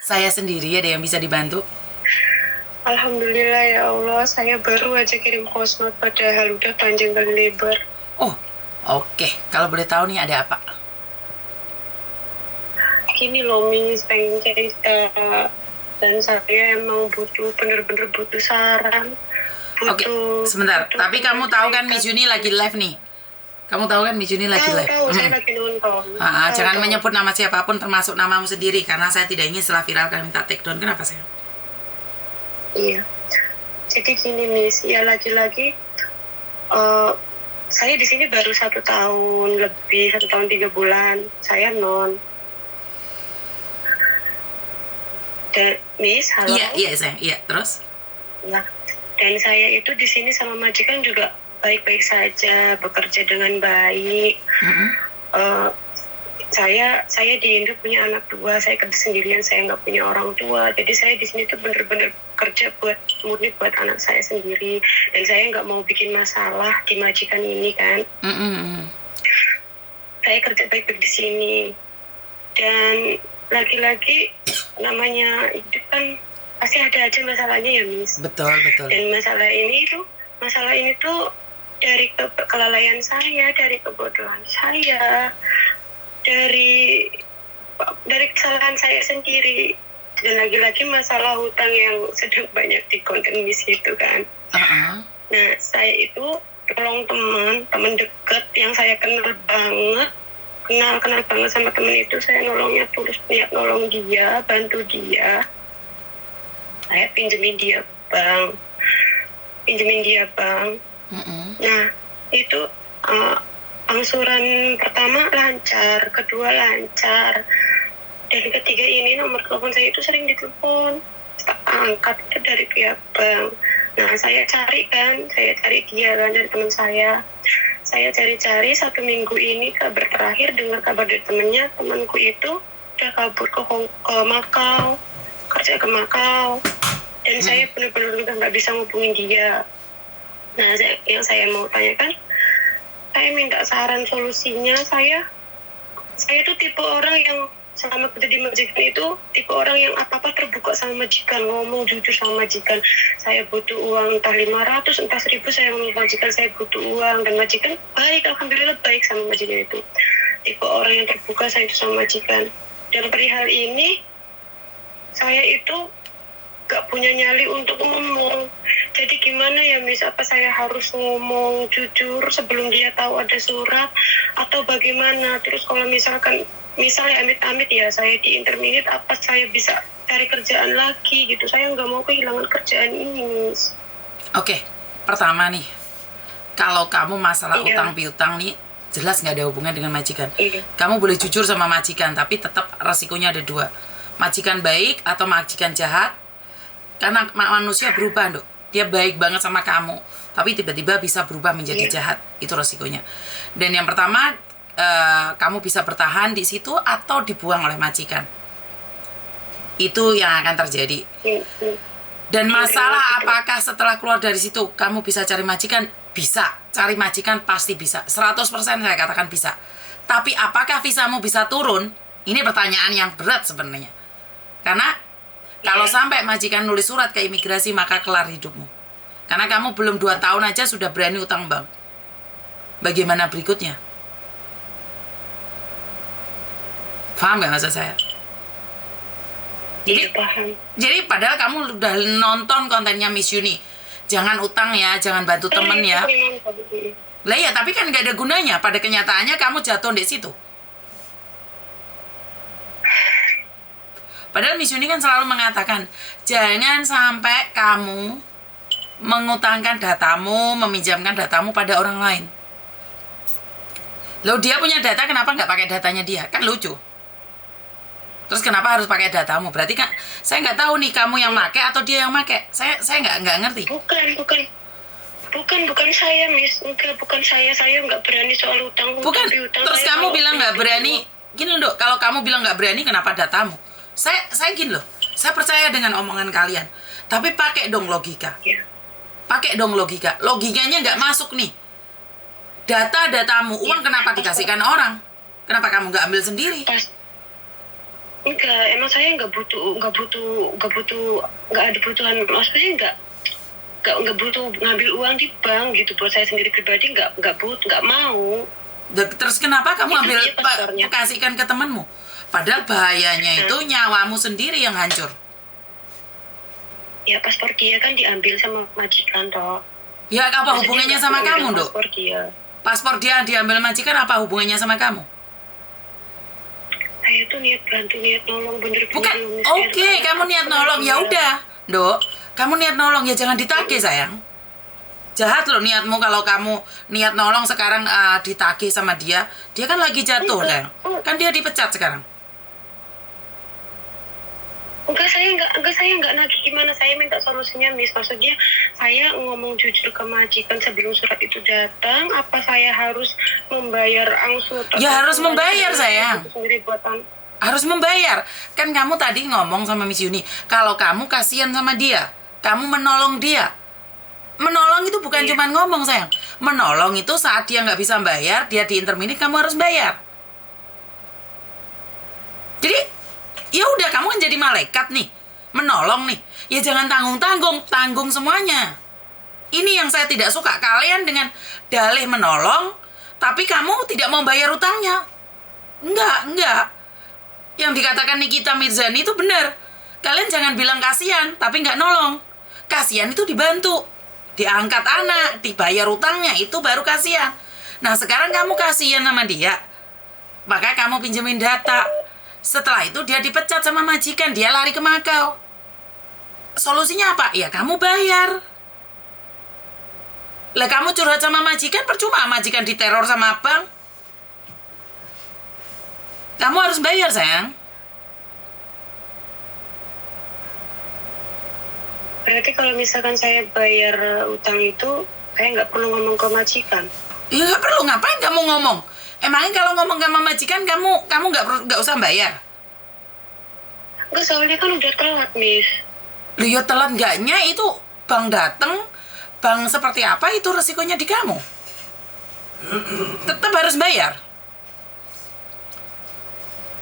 Saya sendiri ada yang bisa dibantu? Alhamdulillah ya Allah, saya baru aja kirim voice padahal udah panjang kali lebar. Oh, oke. Kalau boleh tahu nih ada apa? Gini loh Miss, pengen cerita. Dan saya emang bener-bener butuh saran. Oke, sebentar. Tapi kamu tahu kan Miss Juni lagi live nih? Kamu tahu kan Miss Juni lagi live? Tahu, saya lagi nonton. Jangan menyebut nama siapapun termasuk namamu sendiri karena saya tidak ingin setelah viral kalian minta take down. Kenapa saya? Iya. Jadi gini Miss, ya lagi-lagi saya di sini baru 1 tahun lebih, 1 tahun 3 bulan. Saya non. Dan Miss, halo. Iya sayang. Iya, terus? Nah, dan saya itu di sini sama majikan juga baik-baik saja, bekerja dengan baik. Saya di Indo punya anak 2, saya kerja sendirian, saya nggak punya orang tua. Jadi saya di sini tuh bener-bener kerja murni buat anak saya sendiri. Dan saya nggak mau bikin masalah di majikan ini kan. Saya kerja baik-baik di sini. Dan lagi-lagi namanya hidup kan pasti ada aja masalahnya ya Miss. Betul. Dan masalah ini tuh dari kelalaian saya, dari kebodohan saya, dari kesalahan saya sendiri. Dan lagi-lagi masalah hutang yang sedang banyak di konten Miss itu kan. Nah, saya itu tolong teman dekat yang saya kenal banget sama teman itu. Saya nolongnya tulus niat nolong dia, bantu dia. Saya pinjemin dia bang. Nah itu angsuran pertama lancar, kedua lancar, dan ketiga ini nomor telepon saya itu sering ditelepon, angkat itu dari pihak bank. Nah saya cari dia kan dari teman saya. Saya cari 1 minggu ini kabar terakhir, dengar kabar dari temanku itu udah kabur ke Makau, kerja ke Makau. Dan saya benar-benar udah nggak bisa ngubungin dia. Nah, yang saya mau tanyakan, saya minta saran solusinya. Saya itu tipe orang yang selama kerja di majikan itu, tipe orang yang apa-apa terbuka sama majikan, ngomong jujur sama majikan. Saya butuh uang, entah 500, entah 1000, saya ngomong majikan saya butuh uang. Dan majikan baik, alhamdulillah baik sama majikan itu. Tipe orang yang terbuka saya itu sama majikan. Dan perihal ini, saya itu gak punya nyali untuk ngomong. Jadi gimana ya Miss, apa saya harus ngomong jujur sebelum dia tahu ada surat atau bagaimana? Terus kalau misalnya amit-amit ya saya di interminate, apa saya bisa cari kerjaan lagi gitu? Saya nggak mau kehilangan kerjaan ini Miss. Oke, pertama nih, kalau kamu masalah utang piutang nih jelas nggak ada hubungan dengan majikan. Kamu boleh jujur sama majikan, tapi tetap resikonya ada 2. Majikan baik atau majikan jahat. Karena manusia berubah, Dok. Dia baik banget sama kamu, tapi tiba-tiba bisa berubah menjadi jahat. Itu resikonya. Dan yang pertama, kamu bisa bertahan di situ atau dibuang oleh majikan. Itu yang akan terjadi. Dan masalah apakah setelah keluar dari situ kamu bisa cari majikan? Bisa. Cari majikan pasti bisa. 100% saya katakan bisa. Tapi apakah visamu bisa turun? Ini pertanyaan yang berat sebenarnya. Karena kalau sampai majikan nulis surat ke imigrasi, maka kelar hidupmu. Karena kamu belum 2 tahun aja sudah berani utang bank. Bagaimana berikutnya? Paham gak maksud saya? Jadi padahal kamu udah nonton kontennya Miss Yuni. Jangan utang ya, jangan bantu temen ya. Lah ya, tapi kan gak ada gunanya. Pada kenyataannya kamu jatuh di situ. Padahal Miss Yuni kan selalu mengatakan, jangan sampai kamu mengutangkan datamu, meminjamkan datamu pada orang lain. Loh, dia punya data, kenapa nggak pakai datanya dia? Kan lucu. Terus kenapa harus pakai datamu? Berarti kan saya nggak tahu nih kamu yang pakai atau dia yang pakai. Saya nggak ngerti. Bukan saya Miss, bukan saya nggak berani soal utang. Bukan. Terus kamu bilang nggak berani. Gini loh, kalau kamu bilang nggak berani, kenapa datamu? Saya gini loh, saya percaya dengan omongan kalian, tapi pakai dong logika. Pakai dong logika. Logikanya nggak masuk nih. Datamu, uang kenapa dikasihkan orang? Kenapa kamu nggak ambil sendiri? Enggak, emang saya nggak ada butuhan, maksudnya nggak butuh ngambil uang di bank gitu. Buat saya sendiri pribadi nggak mau. Terus kenapa kamu Itu ambil dia paspornya. kasihkan ke temanmu? Padahal bahayanya itu nyawamu sendiri yang hancur. Ya paspor dia kan diambil sama majikan toh. Ya apa Maksudnya hubungannya nggak sama megang kamu, Dok? Paspor dia. Paspor dia diambil majikan apa hubungannya sama kamu? Saya tuh niat bantu, niat nolong, bener-bener. Bukan. Oke, kamu niat nolong. Ya udah, Dok. Kamu niat nolong ya jangan ditagih, sayang. Jahat loh niatmu kalau kamu niat nolong sekarang ditagih sama dia. Dia kan lagi jatuh, sayang. Kan dia dipecat sekarang. Enggak, saya nggak nagih. Gimana, saya minta solusinya, Miss. Maksudnya saya ngomong jujur ke majikan sebelum surat itu datang, apa saya harus membayar angsur? Ya harus membayar, sayang. Sendiri buatan. Harus membayar. Kan kamu tadi ngomong sama Miss Yuni, kalau kamu kasihan sama dia, kamu menolong dia. Menolong itu bukan cuma ngomong, sayang. Menolong itu saat dia nggak bisa bayar, dia di interminate, kamu harus bayar. Jadi ya udah, kamu kan jadi malaikat nih, menolong nih. Ya jangan tanggung-tanggung, tanggung semuanya. Ini yang saya tidak suka, kalian dengan dalih menolong, tapi kamu tidak mau bayar utangnya. Enggak. Yang dikatakan Nikita Mirzani itu benar. Kalian jangan bilang kasihan, tapi nggak nolong. Kasihan itu dibantu, diangkat anak, dibayar utangnya, itu baru kasihan. Nah sekarang kamu kasihan sama dia, maka kamu pinjemin data. Setelah itu dia dipecat sama majikan, dia lari ke Makau. Solusinya apa? Ya kamu bayar. Lah kamu curhat sama majikan, percuma majikan diteror sama abang. Kamu harus bayar, sayang. Berarti kalau misalkan saya bayar utang itu, saya nggak perlu ngomong ke majikan? Ya nggak perlu, ngapain kamu ngomong? Emangnya kalau ngomong sama majikan kamu nggak usah bayar? Enggak, soalnya kan udah telat, Miss. Loh ya telat nggaknya itu bank dateng, bank seperti apa itu resikonya di kamu. Tetap harus bayar.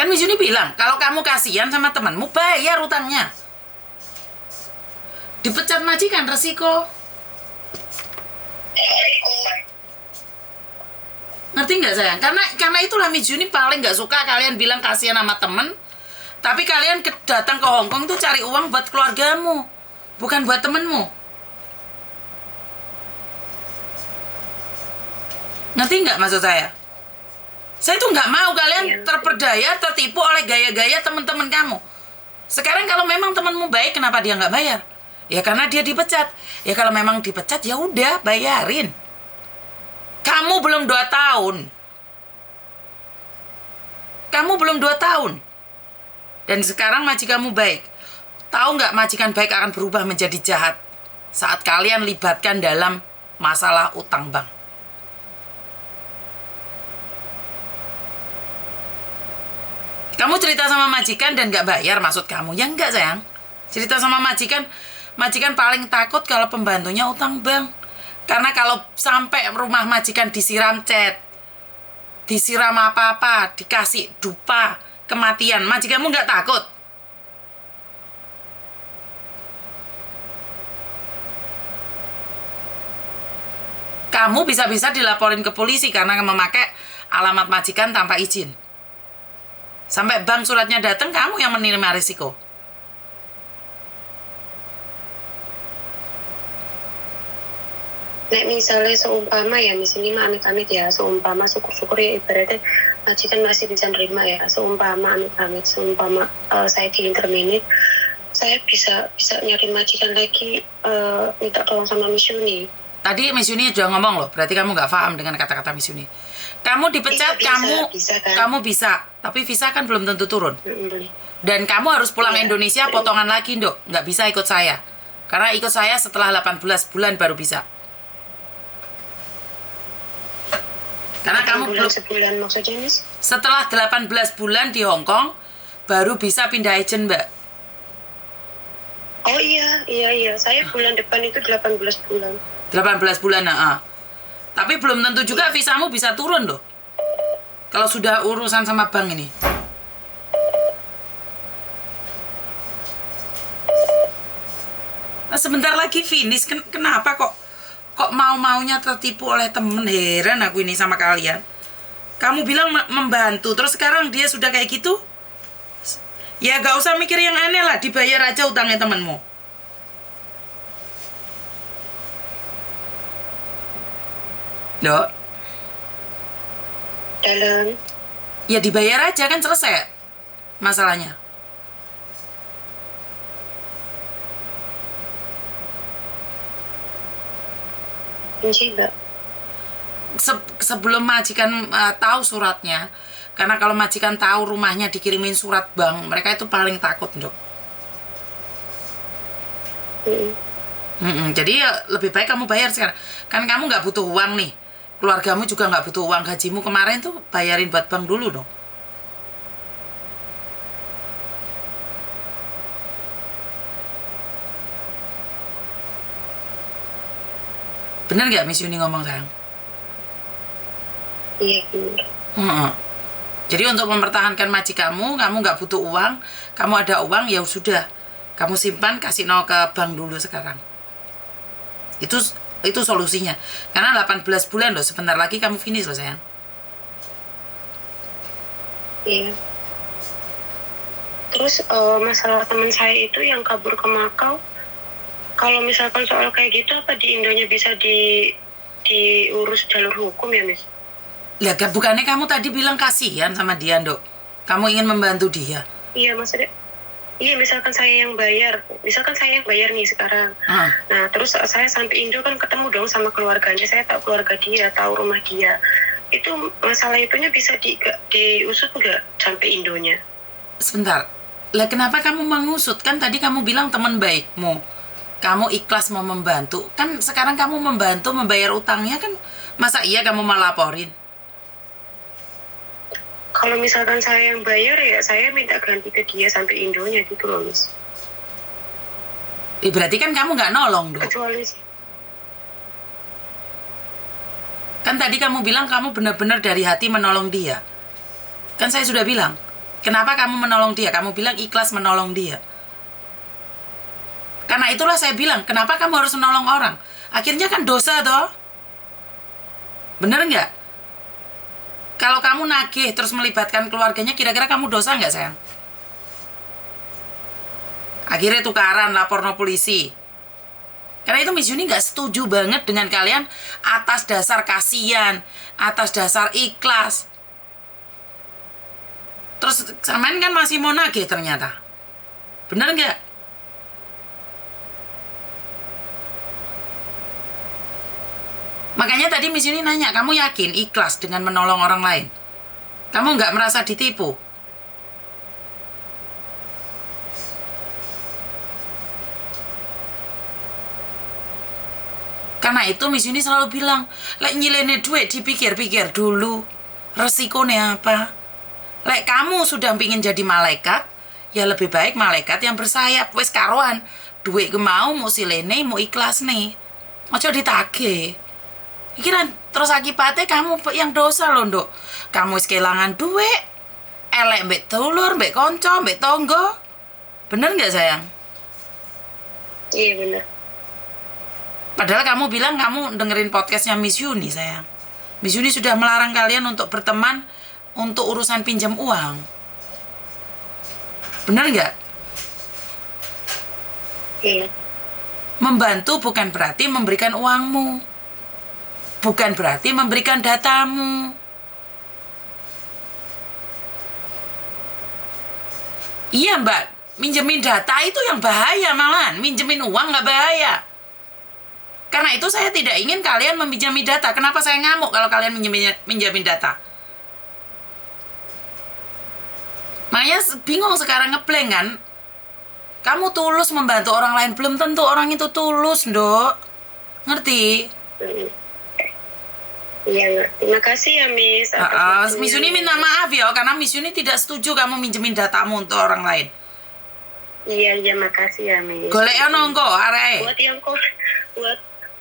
Kan Miss Yuni bilang, kalau kamu kasihan sama temanmu, bayar utangnya. Dipecat majikan resiko. Ngerti nggak, sayang? Karena itulah Miss Yuni paling nggak suka kalian bilang kasihan sama temen, tapi kalian datang ke Hong Kong tuh cari uang buat keluargamu, bukan buat temenmu. Ngerti nggak maksud saya? Saya tuh nggak mau kalian terperdaya, tertipu oleh gaya-gaya teman-teman kamu. Sekarang kalau memang temenmu baik, kenapa dia nggak bayar? Ya karena dia dipecat. Ya kalau memang dipecat, ya udah bayarin. Kamu belum 2 tahun. Kamu belum 2 tahun. Dan sekarang majikanmu baik. Tahu nggak majikan baik akan berubah menjadi jahat saat kalian libatkan dalam masalah utang bank. Kamu cerita sama majikan dan nggak bayar maksud kamu? Ya enggak, sayang. Cerita sama majikan paling takut kalau pembantunya utang bank. Karena kalau sampai rumah majikan disiram cat, disiram apa-apa, dikasih dupa, kematian, majikanmu nggak takut? Kamu bisa-bisa dilaporin ke polisi karena memakai alamat majikan tanpa izin. Sampai bank suratnya datang, kamu yang menerima risiko. Nek misalnya seumpama ya, Miss, ini mah amit-amit ya, seumpama syukur-syukur ya, ibaratnya majikan masih bisa nerima ya, seumpama amit-amit, seumpama saya di interminate, saya bisa nyari majikan lagi, minta tolong sama Miss Yuni. Tadi Miss Yuni juga ngomong loh, berarti kamu nggak paham dengan kata-kata Miss Yuni. Kamu dipecat, Iya, bisa, kan? kamu bisa, tapi visa kan belum tentu turun. Dan kamu harus pulang Indonesia, potongan lagi, Dok. Nggak bisa ikut saya. Karena ikut saya setelah 18 bulan baru bisa. Karena kamu belum sebulan maksudnya, Miss? Setelah 18 bulan di Hong Kong baru bisa pindah agent, Mbak. Oh iya. Saya bulan depan itu 18 bulan. 18 bulan, Tapi belum tentu juga visamu bisa turun loh. Kalau sudah urusan sama bank ini. Nah, sebentar lagi finish. Kenapa kok mau-maunya tertipu oleh temen? Heran aku ini sama kalian. Kamu bilang membantu, terus sekarang dia sudah kayak gitu? Ya gak usah mikir yang aneh lah, dibayar aja utangnya temenmu. Dok, Dalam. ya dibayar aja kan selesai masalahnya. Benci Mbak. Sebelum majikan tahu suratnya, karena kalau majikan tahu rumahnya dikirimin surat bank, mereka itu paling takut, Dok. Jadi ya lebih baik kamu bayar sekarang. Kan kamu nggak butuh uang nih, keluargamu juga nggak butuh uang, gajimu kemarin tuh bayarin buat bank dulu dong. Bener nggak Miss Yuni ngomong sayang? Iya benar. Jadi untuk mempertahankan kamu nggak butuh uang, kamu ada uang ya sudah, kamu simpan, kasih no ke bank dulu sekarang. Itu solusinya. Karena 18 bulan loh, sebentar lagi kamu finish loh sayang. Iya. Terus masalah teman saya itu yang kabur ke Makau, kalau misalkan soal kayak gitu apa di Indonya bisa diurus jalur hukum ya, Miss? Lah bukannya kamu tadi bilang kasihan sama dia, Dok? Kamu ingin membantu dia? Iya, maksudnya iya, misalkan saya yang bayar nih sekarang. Nah, terus saya sampai Indo kan ketemu dong sama keluarganya, saya tahu keluarga dia, tahu rumah dia. Itu masalah itunya bisa diusut nggak sampai Indonya? Sebentar, lah kenapa kamu mengusut? Kan tadi kamu bilang teman baikmu, kamu ikhlas mau membantu. Kan sekarang kamu membantu membayar utangnya kan, masa iya kamu mau laporin? Kalau misalkan saya yang bayar ya saya minta ganti ke dia sampai Indonya gitu loh, Miss. Berarti kan kamu nggak nolong, Dok. Kecuali kan tadi kamu bilang kamu benar-benar dari hati menolong dia. Kan saya sudah bilang, kenapa kamu menolong dia? Kamu bilang ikhlas menolong dia. Karena itulah saya bilang, kenapa kamu harus menolong orang? Akhirnya kan dosa toh. Bener nggak? Kalau kamu nagih terus melibatkan keluarganya, kira-kira kamu dosa nggak sayang? Akhirnya tukaran, lapor no polisi. Karena itu Miss Yuni nggak setuju banget dengan kalian atas dasar kasihan, atas dasar ikhlas. Terus sampean kan masih mau nagih ternyata. Bener nggak? Makanya tadi Miss Yuni nanya, kamu yakin ikhlas dengan menolong orang lain? Kamu nggak merasa ditipu? Karena itu Miss Yuni selalu bilang, lek nyilene duit dipikir-pikir dulu, resikonya apa? Lek kamu sudah pingin jadi malaikat, ya lebih baik malaikat yang bersayap. Wes karuan, duit mau silene, mau ikhlas nih. Ojo ditagih. Pikiran terus akibatnya kamu yang dosa loh, Nduk. Kamu wis kehilangan duit, elek mbek dulur, mbek konco, mbek tonggo. Bener nggak sayang? iya benar. Padahal kamu bilang kamu dengerin podcastnya Miss Yuni sayang. Miss Yuni sudah melarang kalian untuk berteman untuk urusan pinjam uang. Bener nggak? Iya. Membantu bukan berarti memberikan uangmu. Bukan berarti memberikan datamu. Iya mbak, minjemin data itu yang bahaya malahan. Minjemin uang nggak bahaya. Karena itu saya tidak ingin kalian meminjami data. Kenapa saya ngamuk kalau kalian minjemin data? Makanya bingung sekarang ngeblank kan. Kamu tulus membantu orang lain, belum tentu orang itu tulus, Nduk. Ngerti? Iya, terima kasih ya Miss. Miss Yuni minta maaf ya, karena Miss Yuni tidak setuju kamu minjemin datamu untuk orang lain. Iya, makasih ya Miss. Golek nongko arek. Buat yang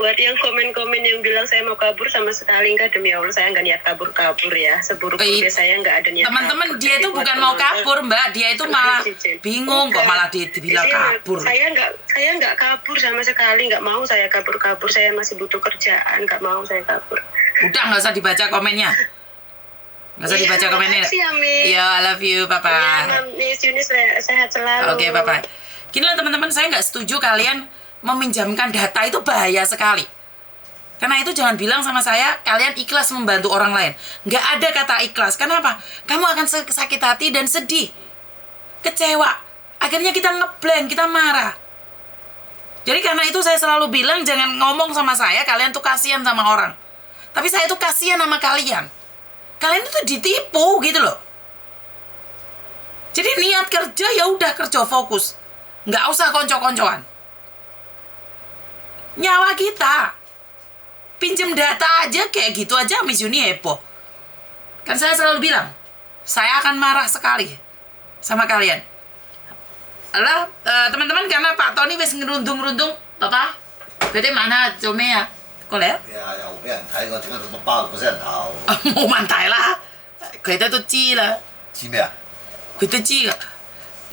buat yang komen-komen yang bilang saya mau kabur, sama sekali enggak, demi Allah saya nggak niat kabur-kabur ya. Seburuk-buruknya saya nggak ada niat. Teman-teman, dia itu bukan mau kabur, Mbak. Dia itu malah bingung kok malah dibilang kabur. Saya nggak kabur sama sekali, nggak mau saya kabur-kabur. Saya masih butuh kerjaan, nggak mau saya kabur. Udah, nggak usah dibaca komennya. Nggak usah dibaca komennya. Iya, I love you, Papa. Iya, Miss Yuni sehat selalu. Oke, Papa. Gini lah teman-teman, saya nggak setuju kalian meminjamkan data, itu bahaya sekali. Karena itu jangan bilang sama saya kalian ikhlas membantu orang lain. Nggak ada kata ikhlas. Kenapa? Kamu akan sakit hati dan sedih, kecewa. Akhirnya kita ngeblank, kita marah. Jadi karena itu saya selalu bilang jangan ngomong sama saya kalian tuh kasihan sama orang. Tapi saya tuh kasihan sama kalian. Kalian itu ditipu gitu loh. Jadi niat kerja ya udah kerja fokus. Nggak usah konco-koncoan. Nyawa kita. Pinjem data aja kayak gitu aja Miss Yuni heboh. Kan saya selalu bilang, saya akan marah sekali sama kalian. Alah, teman-teman, karena Pak Tony wis ngerundung-rundung, Papa, berarti mana Jome ya? Kok lihat? Ya,有俾人睇過，點解咁多包嗰啲人頭？冇問題啦，佢都知啦，知咩啊？佢都知噶。